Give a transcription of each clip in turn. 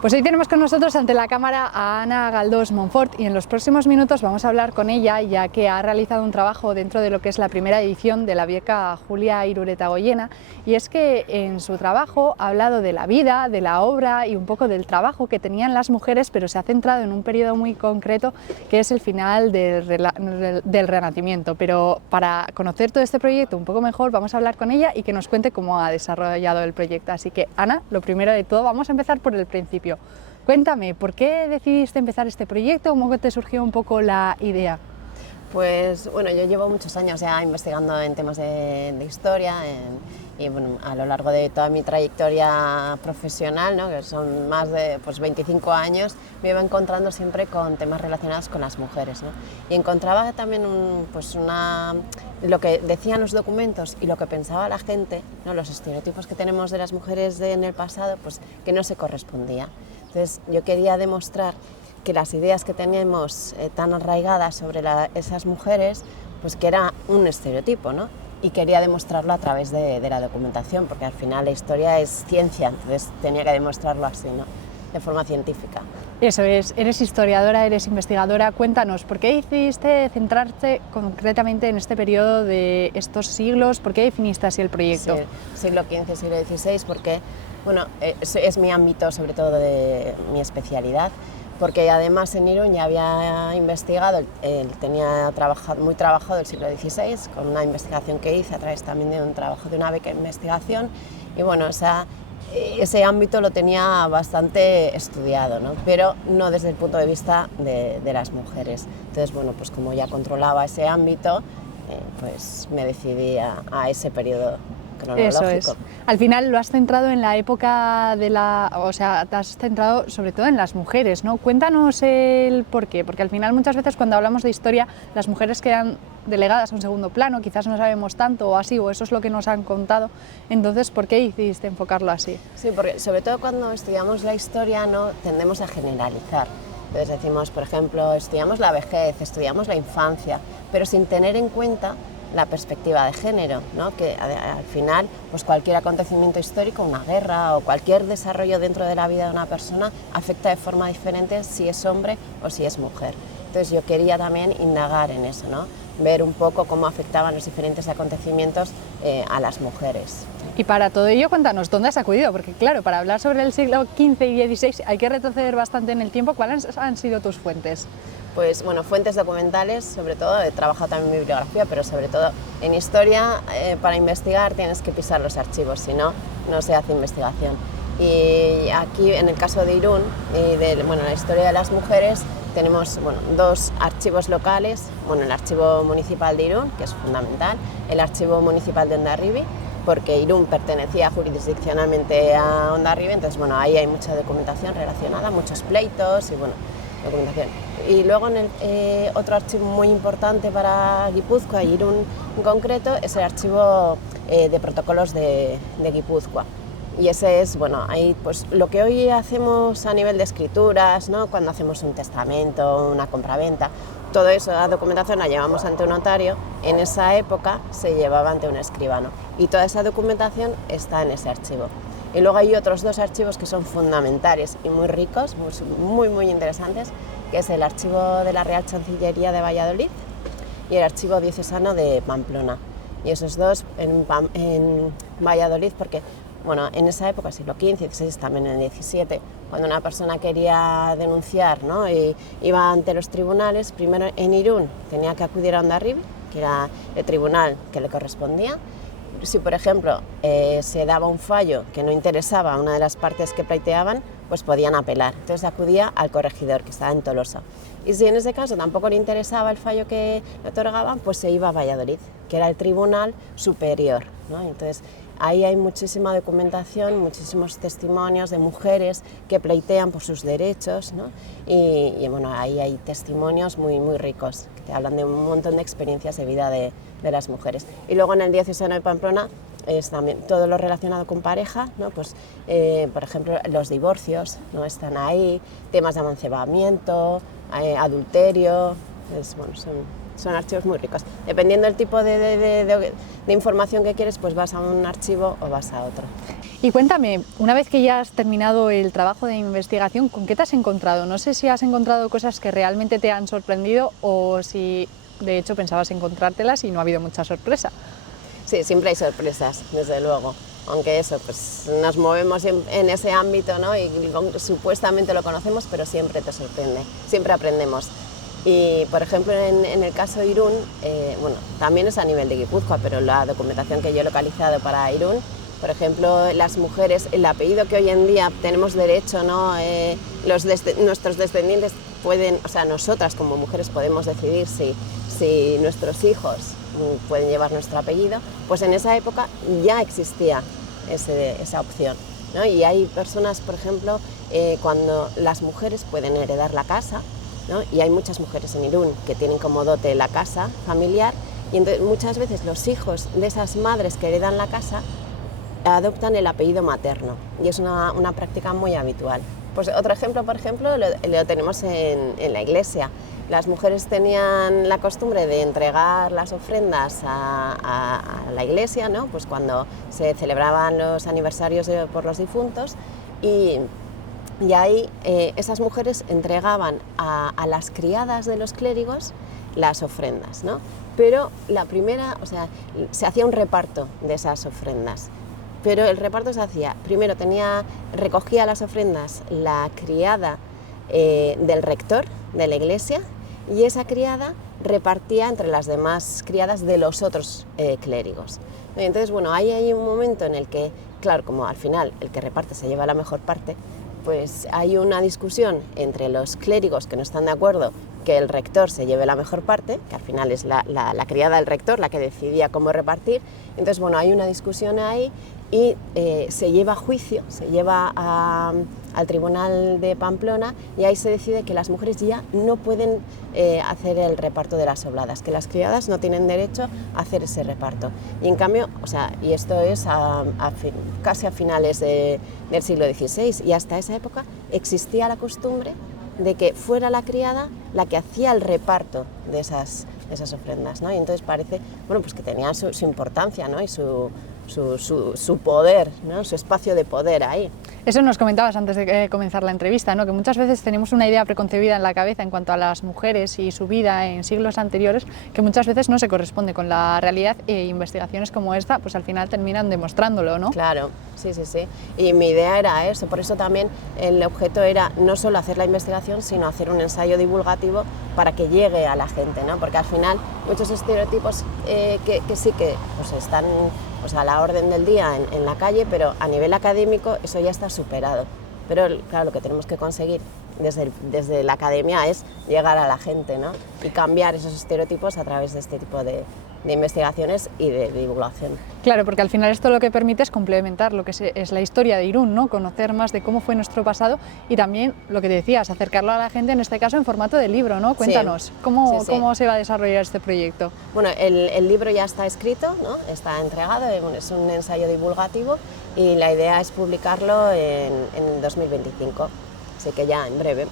Pues hoy tenemos con nosotros ante la cámara a Ana Galdós Monfort y en los próximos minutos vamos a hablar con ella, ya que ha realizado un trabajo dentro de lo que es la primera edición de la beca Julia Irureta-Goyena, y es que en su trabajo ha hablado de la vida, de la obra y un poco del trabajo que tenían las mujeres, pero se ha centrado en un periodo muy concreto que es el final del Renacimiento. Pero para conocer todo este proyecto un poco mejor vamos a hablar con ella y que nos cuente cómo ha desarrollado el proyecto. Así que Ana, lo primero de todo, vamos a empezar por el principio. Cuéntame, ¿por qué decidiste empezar este proyecto? ¿Cómo te surgió un poco la idea? Pues bueno, yo llevo muchos años ya investigando en temas de historia y bueno, a lo largo de toda mi trayectoria profesional, ¿no? Que son más de 25 años, me iba encontrando siempre con temas relacionados con las mujeres, ¿no? Y encontraba también lo que decían los documentos y lo que pensaba la gente, ¿no? Los estereotipos que tenemos de las mujeres en el pasado, pues que no se correspondía. Entonces yo quería demostrar que las ideas que teníamos tan arraigadas sobre esas mujeres, pues que era un estereotipo, ¿no? Y quería demostrarlo a través de la documentación, porque al final la historia es ciencia, entonces tenía que demostrarlo así, ¿no? De forma científica. Eso es, eres historiadora, eres investigadora. Cuéntanos, ¿por qué decidiste centrarte concretamente en este periodo de estos siglos? ¿Por qué definiste así el proyecto? Sí, siglo XV, siglo XVI, porque bueno, es mi ámbito, sobre todo de mi especialidad, porque además en Irún ya había investigado, tenía muy trabajado el siglo XVI, con una investigación que hice a través también de un trabajo de una beca de investigación, y bueno, ese ámbito lo tenía bastante estudiado, ¿no? Pero no desde el punto de vista de las mujeres. Entonces, bueno, pues como ya controlaba ese ámbito, pues me decidí a ese periodo cronológico. Eso es. Al final lo has centrado en la época o sea, te has centrado sobre todo en las mujeres, ¿no? Cuéntanos el por qué, porque al final muchas veces cuando hablamos de historia las mujeres quedan delegadas a un segundo plano, quizás no sabemos tanto o así, o eso es lo que nos han contado. Entonces, ¿por qué decidiste enfocarlo así? Sí, porque sobre todo cuando estudiamos la historia, ¿no? Tendemos a generalizar. Entonces decimos, por ejemplo, estudiamos la vejez, estudiamos la infancia, pero sin tener en cuenta la perspectiva de género, ¿no? Que al final pues cualquier acontecimiento histórico, una guerra o cualquier desarrollo dentro de la vida de una persona afecta de forma diferente si es hombre o si es mujer. Entonces yo quería también indagar en eso, ¿no? Ver un poco cómo afectaban los diferentes acontecimientos a las mujeres. Y para todo ello, cuéntanos, ¿dónde has acudido? Porque claro, para hablar sobre el siglo XV y XVI hay que retroceder bastante en el tiempo. ¿Cuáles han sido tus fuentes? Pues bueno, fuentes documentales, sobre todo, he trabajado también en bibliografía, pero sobre todo en historia, para investigar tienes que pisar los archivos, si no, no se hace investigación. Y aquí, en el caso de Irún y de la historia de las mujeres, tenemos dos archivos locales, el archivo municipal de Irún, que es fundamental, el archivo municipal de Hondarribia, porque Irún pertenecía jurisdiccionalmente a Hondarribia, entonces ahí hay mucha documentación relacionada, muchos pleitos y documentación. Y luego otro archivo muy importante para Guipúzcoa y Irún en concreto es el archivo de protocolos de Guipúzcoa. Y ese es, ahí pues lo que hoy hacemos a nivel de escrituras, ¿no? Cuando hacemos un testamento, una compraventa, todo eso, la documentación la llevamos ante un notario, en esa época se llevaba ante un escribano y toda esa documentación está en ese archivo. Y luego hay otros dos archivos que son fundamentales y muy ricos, muy interesantes, que es el archivo de la Real Chancillería de Valladolid y el archivo diocesano de Pamplona. Y esos dos en Valladolid, porque en esa época, siglo XV, XVI, también en el XVII, cuando una persona quería denunciar, ¿no? Y iba ante los tribunales, primero en Irún tenía que acudir a Hondarribia, que era el tribunal que le correspondía. Si, por ejemplo, se daba un fallo que no interesaba a una de las partes que pleiteaban, pues podían apelar. Entonces acudía al corregidor, que estaba en Tolosa. Y si en ese caso tampoco le interesaba el fallo que le otorgaban, pues se iba a Valladolid, que era el tribunal superior, ¿no? Entonces ahí hay muchísima documentación, muchísimos testimonios de mujeres que pleitean por sus derechos, ¿no? Y ahí hay testimonios muy ricos, que te hablan de un montón de experiencias de vida de las mujeres. Y luego en el diocesano de Pamplona es también todo lo relacionado con pareja, ¿no? Pues, por ejemplo, los divorcios, ¿no? Están ahí, temas de amancebamiento, adulterio, son son archivos muy ricos. Dependiendo del tipo de información que quieres, pues vas a un archivo o vas a otro. Y cuéntame, una vez que ya has terminado el trabajo de investigación, ¿con qué te has encontrado? No sé si has encontrado cosas que realmente te han sorprendido o si de hecho pensabas encontrártelas y no ha habido mucha sorpresa. Sí, siempre hay sorpresas, desde luego. Aunque eso, pues nos movemos en ese ámbito, ¿no? Y supuestamente lo conocemos, pero siempre te sorprende, siempre aprendemos. Y, por ejemplo, en el caso de Irún, bueno, también es a nivel de Guipúzcoa, pero la documentación que yo he localizado para Irún, por ejemplo, las mujeres, el apellido que hoy en día tenemos derecho, ¿no? Nuestros descendientes pueden, o sea, nosotras como mujeres podemos decidir si nuestros hijos pueden llevar nuestro apellido, pues en esa época ya existía esa opción, ¿no? Y hay personas, por ejemplo, cuando las mujeres pueden heredar la casa, ¿no? Y hay muchas mujeres en Irún que tienen como dote la casa familiar, y entonces muchas veces los hijos de esas madres que heredan la casa adoptan el apellido materno, y es una práctica muy habitual. Pues otro ejemplo, por ejemplo, lo tenemos en la iglesia. Las mujeres tenían la costumbre de entregar las ofrendas a la iglesia, ¿no? Pues cuando se celebraban los aniversarios por los difuntos, y ahí esas mujeres entregaban a las criadas de los clérigos las ofrendas, ¿no? Pero la primera, o sea, se hacía un reparto de esas ofrendas. Pero el reparto se hacía, primero recogía las ofrendas la criada del rector de la iglesia, y esa criada repartía entre las demás criadas de los otros clérigos. Y entonces, bueno, ahí hay un momento en el que, claro, como al final el que reparte se lleva la mejor parte, pues hay una discusión entre los clérigos que no están de acuerdo que el rector se lleve la mejor parte, que al final es la criada del rector la que decidía cómo repartir. Entonces, bueno, hay una discusión ahí y se lleva a juicio, se lleva al Tribunal de Pamplona, y ahí se decide que las mujeres ya no pueden hacer el reparto de las obladas, que las criadas no tienen derecho a hacer ese reparto. Y en cambio, o sea, y esto es casi a finales del siglo XVI, y hasta esa época existía la costumbre de que fuera la criada la que hacía el reparto de esas ofrendas, ¿no? Y entonces parece, bueno, pues que tenía su importancia, ¿no? Y su poder, ¿no? Su espacio de poder ahí. Eso nos comentabas antes de comenzar la entrevista, ¿no? Que muchas veces tenemos una idea preconcebida en la cabeza en cuanto a las mujeres y su vida en siglos anteriores, que muchas veces no se corresponde con la realidad, e investigaciones como esta pues al final terminan demostrándolo, ¿no? Claro, sí, sí, sí. Y mi idea era eso, por eso también el objeto era no solo hacer la investigación, sino hacer un ensayo divulgativo para que llegue a la gente, ¿no? Porque al final muchos estereotipos que sí que pues están pues a la orden del día en la calle, pero a nivel académico eso ya está superado. Pero claro, lo que tenemos que conseguir desde la academia es llegar a la gente, ¿no? Y cambiar esos estereotipos a través de este tipo de investigaciones y de divulgación. Claro, porque al final esto lo que permite es complementar lo que es la historia de Irún, ¿no? Conocer más de cómo fue nuestro pasado, y también lo que decías, acercarlo a la gente, en este caso en formato de libro, ¿no? Cuéntanos, sí, ¿cómo sí. se va a desarrollar este proyecto? Bueno, el libro ya está escrito, ¿no? Está entregado, es un ensayo divulgativo, y la idea es publicarlo en 2025. Así que ya, en breve.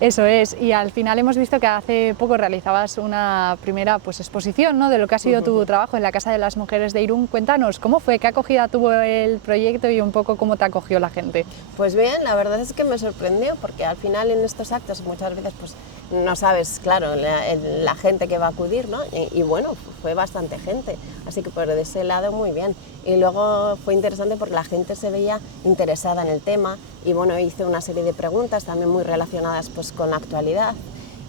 Eso es, y al final hemos visto que hace poco realizabas una primera pues, exposición, ¿no? De lo que ha sido tu trabajo en la Casa de las Mujeres de Irún. Cuéntanos, ¿cómo fue? ¿Qué acogida tuvo el proyecto y un poco cómo te acogió la gente? Pues bien, la verdad es que me sorprendió, porque al final en estos actos muchas veces pues, no sabes, claro, la gente que va a acudir, ¿no? Y bueno, fue bastante gente, así que por ese lado muy bien. Y luego fue interesante porque la gente se veía interesada en el tema, y bueno, hice una serie de preguntas también muy relacionadas pues, con la actualidad,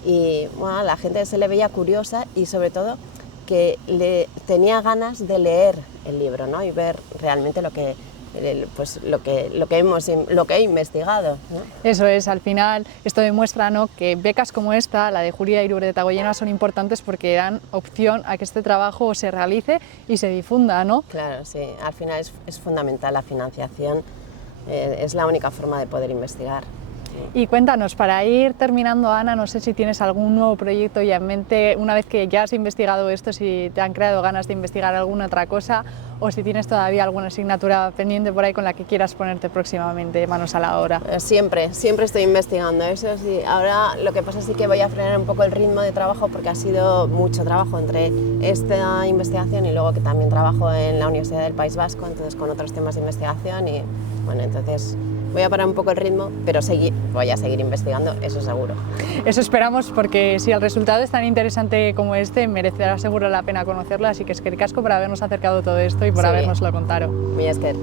y bueno, la gente se le veía curiosa, y sobre todo que tenía ganas de leer el libro, ¿no? Y ver realmente lo que he investigado, ¿no? Eso es, al final esto demuestra, ¿no? Que becas como esta, la de Julia Iruretagoiena, son importantes porque dan opción a que este trabajo se realice y se difunda, ¿no? Claro, sí, al final es fundamental la financiación, es la única forma de poder investigar. Y cuéntanos, para ir terminando, Ana, no sé si tienes algún nuevo proyecto ya en mente, una vez que ya has investigado esto, si te han creado ganas de investigar alguna otra cosa, o si tienes todavía alguna asignatura pendiente por ahí con la que quieras ponerte próximamente manos a la obra. Siempre estoy investigando, eso sí. Ahora lo que pasa es que voy a frenar un poco el ritmo de trabajo porque ha sido mucho trabajo entre esta investigación y luego que también trabajo en la Universidad del País Vasco, entonces con otros temas de investigación y bueno, entonces voy a parar un poco el ritmo, pero voy a seguir investigando, eso seguro. Eso esperamos, porque si el resultado es tan interesante como este, merecerá seguro la pena conocerlo, así que eskerrik asko por habernos acercado todo esto y por habernoslo contado. Mila esker.